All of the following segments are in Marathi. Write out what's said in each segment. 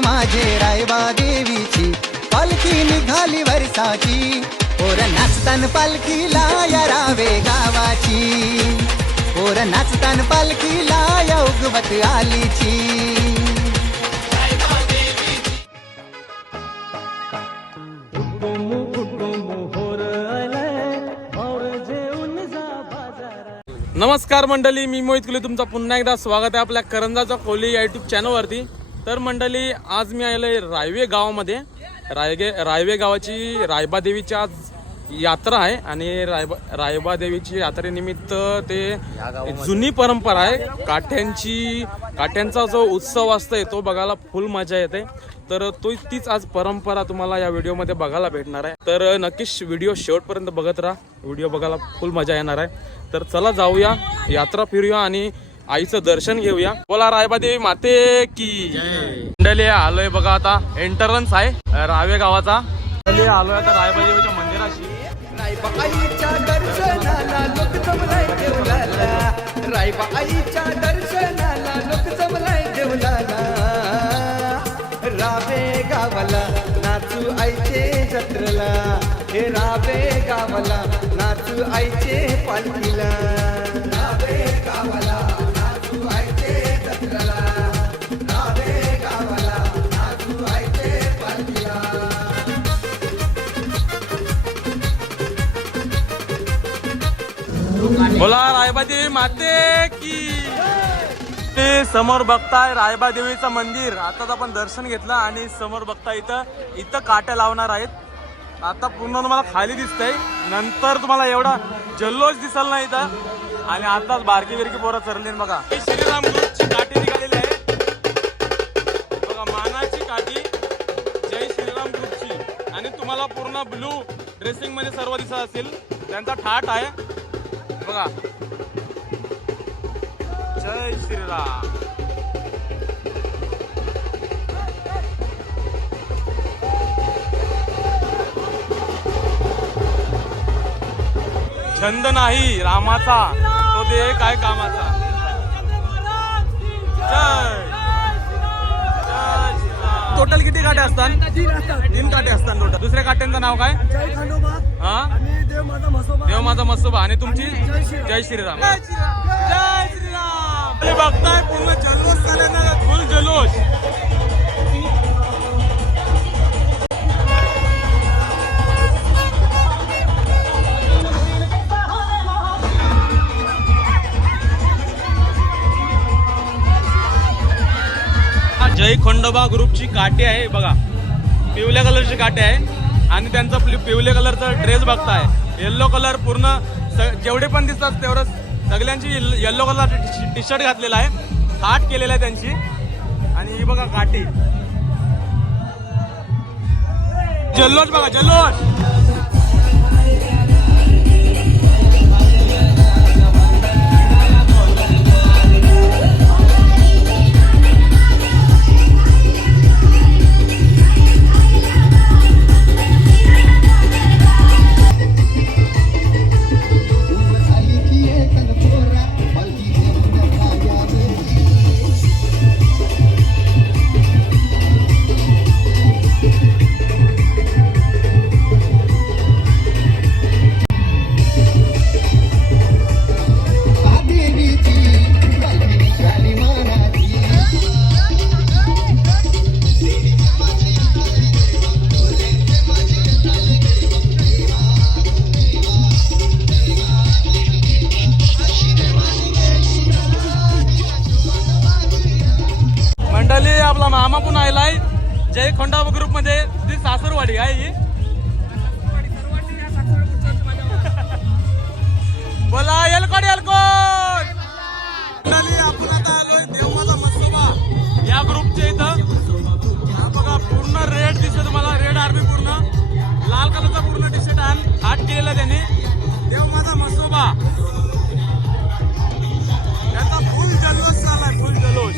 माझे रायबा देवीची पालखी निघाली वर्षाची पोर नाचतान पालखीला या रावे गावाची. पोर नाचतान पालखीला या उगवत आलीची. नमस्कार मंडळी मी मोहित कुले. तुमचं पुन्हा एकदा स्वागत आहे आपल्या करंजाच्या कोहली युट्यूब चॅनलवरती तर मंडळी आज मी आलो आहे रायवे गावामध्ये. रायगे रायवे गावाची रायबादेवीची आज यात्रा आहे आणि रायबा रायबादेवीची यात्रेनिमित्त ते जुनी परंपरा आहे. काठ्यांची काठ्यांचा जो उत्सव असतोय तो बघायला फुल मजा येते. तर तो तीच आज परंपरा तुम्हाला या व्हिडिओमध्ये बघायला भेटणार आहे. तर नक्कीच व्हिडिओ शेवटपर्यंत बघत राहा. व्हिडिओ बघायला फुल मजा येणार आहे. तर चला जाऊया यात्रा फिरूया आणि आईचं दर्शन घेऊया. बोला रायबादेवी माते की. मंडळी आलोय बघा आता. एंटरन्स आहे रावे गावाचा. आलोय आता रायबादेवीच्या मंदिराशी. दर्शनाला लोक जमलाय देवलाला. रावे गावाला नाचू आईचे जत्रेला. हे रावे गावाला नाचू आईचे पालखीला. बोला रायबादेवी माते की. ते समोर बघताय रायबादेवीचं मंदिर. आताच आपण दर्शन घेतलं आणि समोर बघताय इथं इथं काट्या लावणार आहेत. आता पूर्ण तुम्हाला खाली दिसतंय. नंतर तुम्हाला एवढा जल्लोष दिसल ना इथं. आणि आताच बारकी बिरकी पोरं चरली बघा. श्रीराम ग्रुपची काठी निघालेली आहे. बघा मानाची काठी. जय श्रीराम ग्रुपची. आणि तुम्हाला पूर्ण ब्लू ड्रेसिंगमध्ये सर्व दिसत असेल त्यांचा ठाट आहे. बघा. जय श्रीराम. छंद नाही रामाचा. तो दे काय कामाचा. किती काटे असतात? तीन काटे असतात टोटल. दुसऱ्या काट्यांचं नाव काय? जय खंडोबा हा? आणि देव माझा मसोबा. देव माझा मसोबा आणि तुमची? जय श्रीराम. जय श्रीराम. बघताय पूर्ण जल्लोष झालेला फुल जल्लोष. जय खंडोबा ग्रुपची काठी आहे बघा. पिवल्या कलरची काठी आहे आणि त्यांचा पिवल्या कलरचा ड्रेस बघताय. येल्लो कलर पूर्ण जेवढे पण दिसतात तेवढं सगळ्यांची येल्लो कलर टी शर्ट घातलेला आहे. हाट केलेला आहे त्यांची. आणि ही बघा काठी. जल्लोष बघा जल्लोष! मंडळी आपण आता आलोय देवाचा मस्तबा या ग्रुपच्या इथं. हा बघा पूर्ण रेड दिसत तुम्हाला रेड आर्मी पूर्ण. लाल कलरचा पूर्ण टी शर्ट हात केलेला त्यांनी. देव माझा मसोबा. त्याचा फुल जल्लोष चाललाय फुल जल्लोष.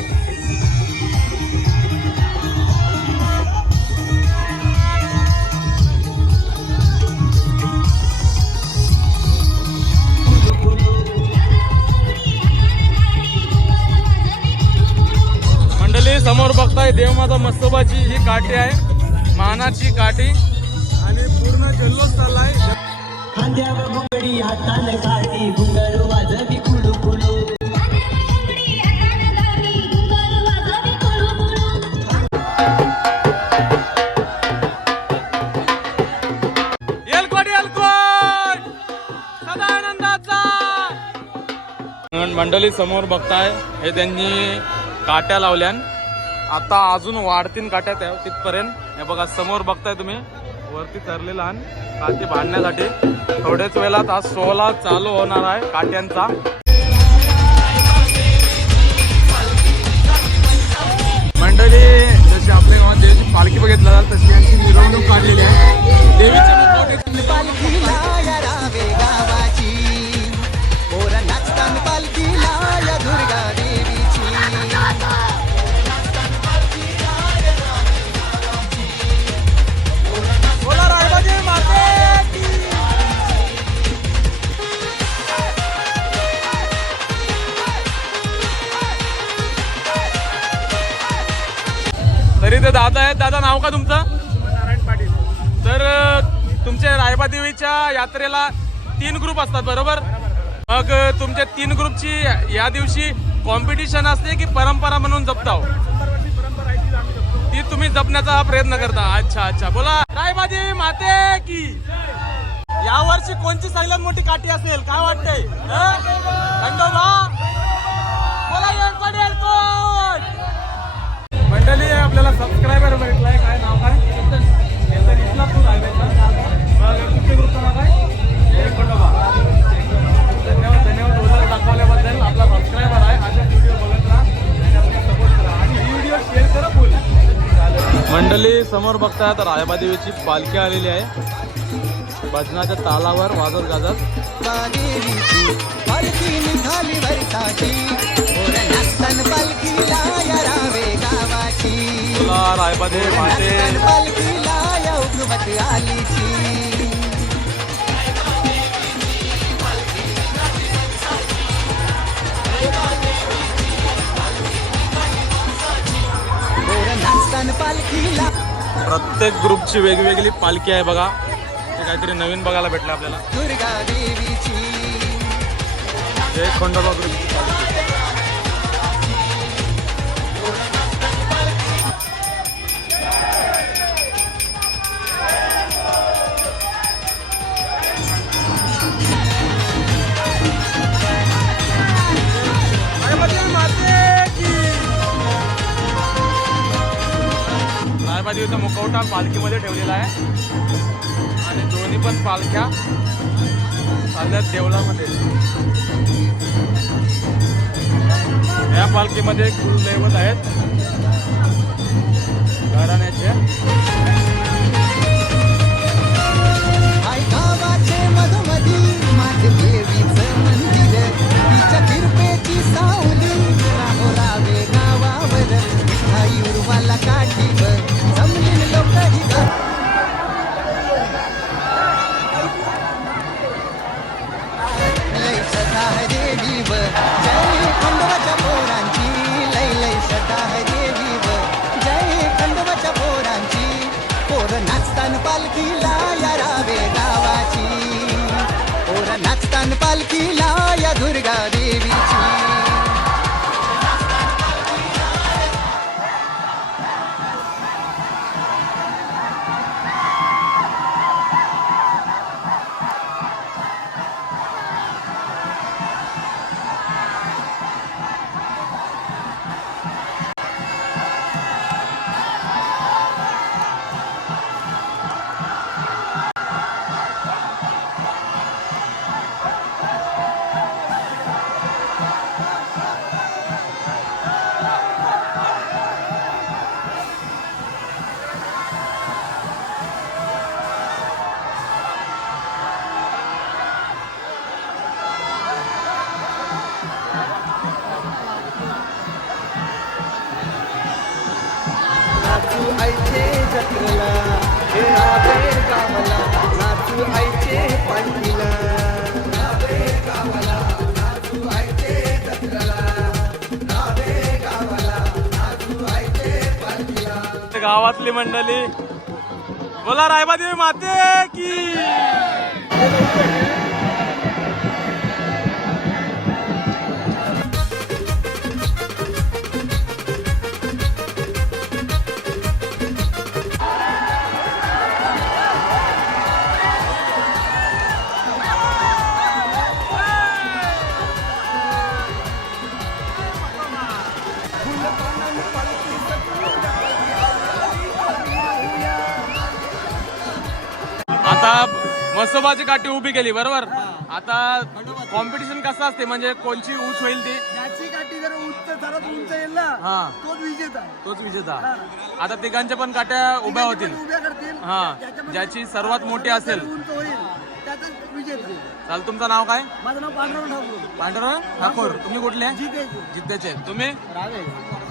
मंडळी समोर बघताय देव माझा मस्तोबाची ही काठी आहे मानाची काठी आणि पूर्ण जल्लोष चाललाय आनंदाचा मंडळी समोर बघताय हे त्यांनी काट्या लावल्यान. आता अजून वाढतीन काट्या त्या तिथपर्यंत. हे बघा समोर बघताय तुम्ही. वरती तरलेला आणि काठी बांधण्यासाठी. थोड्याच वेळात आज सोहळा चालू होणार आहे काट्यांचा. मंडळी जशी आपल्या गावात देवीची पालखी बघितला जात तशी यांची मिरवणूक काढलेली आहे. देवीची नाव का तुमचं? नारायण पाटील. तर तुमच्या रायबा देवीच्या यात्रेला तीन ग्रुप असतात बरोबर? मग तुमच्या तीन ग्रुपची या दिवशी कॉम्पिटिशन असते की परंपरा म्हणून जपताव? ती तुम्ही जपण्याचा हा प्रयत्न करता. अच्छा अच्छा. बोला. रायबाजी माते की. या वर्षी कोणची सगळ्यात मोठी काठी असेल? काय वाटतंय? खंडोबा बोला. मंडळी आपल्याला सबस्क्रायबर भेटलाय. मंडळी समोर बघताय आता रायबादेवीची पालखी आलेली आहे. भजनाच्या तालावर वाजत गाजत. तुला रायबादेवी माते उगवत आलीची प्रत्येक ग्रुपची वेगवेगळी पालखी आहे बघा. ते काहीतरी नवीन बघायला भेटलं आपल्याला. दुर्गा देवीची. जय खंडोबा ग्रुपची पालखी. रायबादेवीचा मुखवटा पालखीमध्ये ठेवलेला आहे. आणि दोन्ही पण पालख्या चालल्यात देवळामध्ये. या पालखीमध्ये कुलदैवत आहेत. घराण्याचे. पालखी गावातली मंडळी. बोला रायबादेवी माते की. मसोबाची काठी उभी केली बरोबर? आता कॉम्पिटिशन कसं असते म्हणजे कोणची ऊच होईल ती? याची काठी जर उंच उंच येईल ना हा. तोच विजेता तोच विजेता. आता तिघांच्या पण काट्या उभ्या होतील. उभ्या करतील. हा. ज्याची सर्वात मोठी असेल. उंच होईल त्यातच विजेता चाल तुमचं नाव काय? माझं नाव पांढरं ठाकूर. पांढरा ठाकूर. तुम्ही कुठले? जितेश जिद्द्याचे तुम्ही? रावे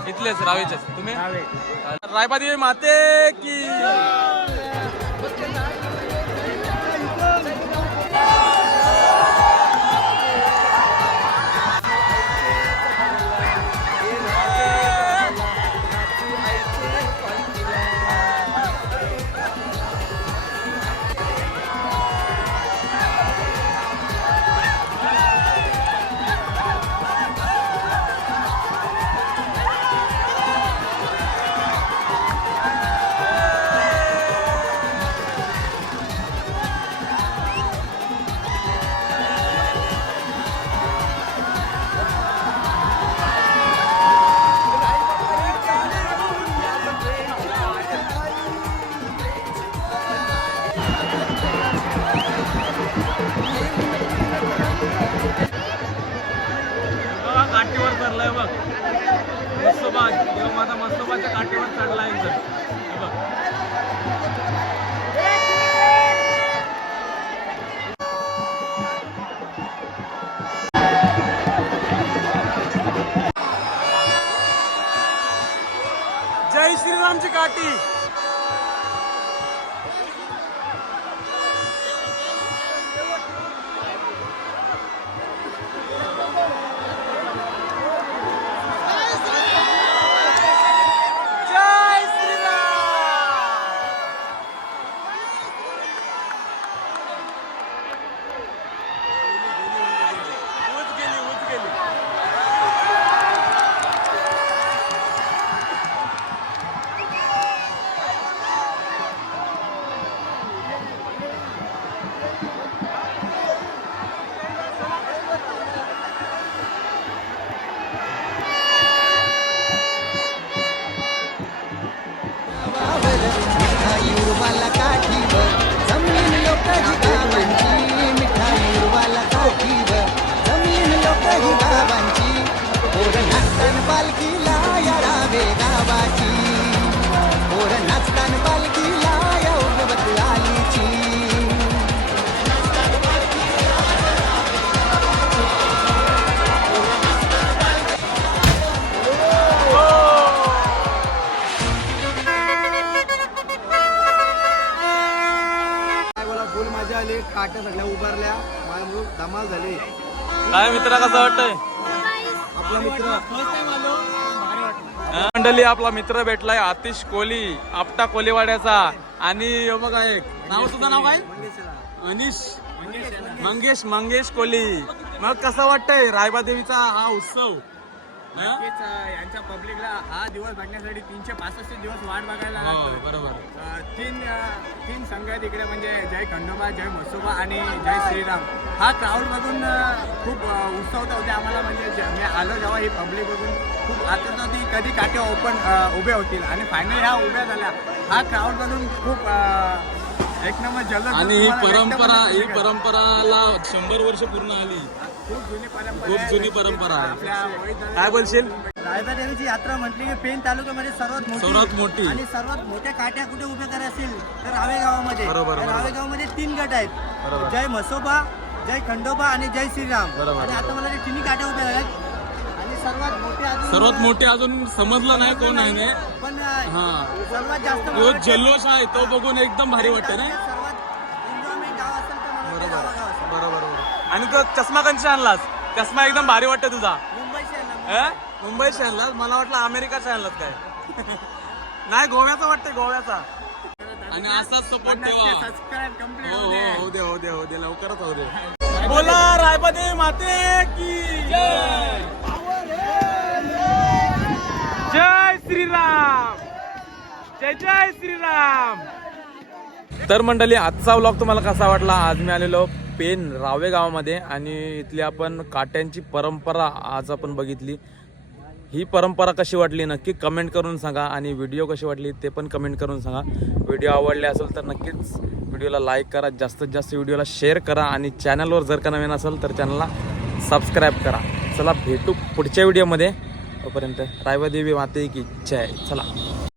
इथलेच रावेचेच. तुम्ही? रावे. माते की काठीवर चढलाय बघ. मस्तोबा किंवा माझा मस्तोबाच्या काठीवर चढलाय एक बघ. जय श्रीरामची काठी. आपला मित्र भेटलाय आतिश कोहली आपटा कोलीवाड्याचा. आणि बघा एक नाव तुझं नाव काय? अनिश. मंगेश मंगेश कोहली मग कसं वाटतंय रायबादेवीचा हा उत्सव? हा? यांच्या पब्लिकला हा दिवस बघण्यासाठी तीनशे पासष्ट दिवस वाट बघायला हो. बरोबर. तीन तीन संघ आहेत इकडे म्हणजे जय खंडोबा जय म्हसोबा आणि जय श्रीराम. हा क्राऊड बघून अ, खूप अ, उत्सव होते आम्हाला म्हणजे मी आलो जेव्हा ही पब्लिक बघून. खूप आतुरता होती कधी काटे ओपन उभे होतील. आणि फायनली ह्या उभ्या झाल्या. हा क्राऊड बघून खूप एक नंबर जल्लोष आणि ही परंपरा ही. परंपराला शंभर वर्ष पूर्ण आली. खूप जुनी परंपरा खूप. जुनी परंपरा आहे. काय बोलशील? रायबादेवीची यात्रा म्हटली की पेन तालुक्यामध्ये सर्वात मोठी सर्वात मोठी. आणि सर्वात मोठ्या काट्या कुठे उभ्या करायच्या असतील तर रावे गावामध्ये. रावे गावामध्ये तीन गट आहेत. जय म्हसोबा जय खंडोबा आणि जय श्रीराम. आणि आता मला ते तिन्ही काट्या उभ्या आहेत आणि सर्वात मोठे अजून सर्वात मोठे अजून समजलं नाही कोण आहे ते. पण हा. सर्वात जास्त तो वाटतं- जल्लोष आहे तो बघून एकदम भारी वाटतं ना? सर्वात एन्जॉयमेंट गाव असेल तर मला वाटतं गावा गाव असेल. बरोबर बरोबर. आणि तो चष्मा कंची आणलास? चष्मा एकदम भारी वाटतं तुझा. मुंबई शहर अं? मुंबई आणलास मला वाटलं अमेरिका आणलास काय. नाही गोव्याचा वाटतंय गोव्याचा. आणि असाच सपोर्ट ठेवा. सबस्क्राईब हो हो, दे. दे दे लवकरच हो दे. बोला रायपती माते की जय श्रीराम! जय जय श्रीराम! तर मंडळी आजचा व्लॉग तुम्हाला कसा वाटला? आज मी आलेलो पेन रावे गावामध्ये आणि इथली आपण काट्यांची परंपरा आज आपण बघितली. ही परंपरा कशी वाटली नक्की कमेंट करून सांगा आणि व्हिडिओ कशी वाटली ते पण कमेंट करून सांगा. व्हिडिओ आवडले असेल तर नक्कीच व्हिडिओला लाईक करा जास्तीत जास्त व्हिडिओला शेअर करा आणि चॅनलवर जर का नवीन असेल तर चॅनलला सबस्क्राईब करा. चला भेटू पुढच्या व्हिडिओमध्ये तोपर्यंत रायवादेवी माते की जय. चला.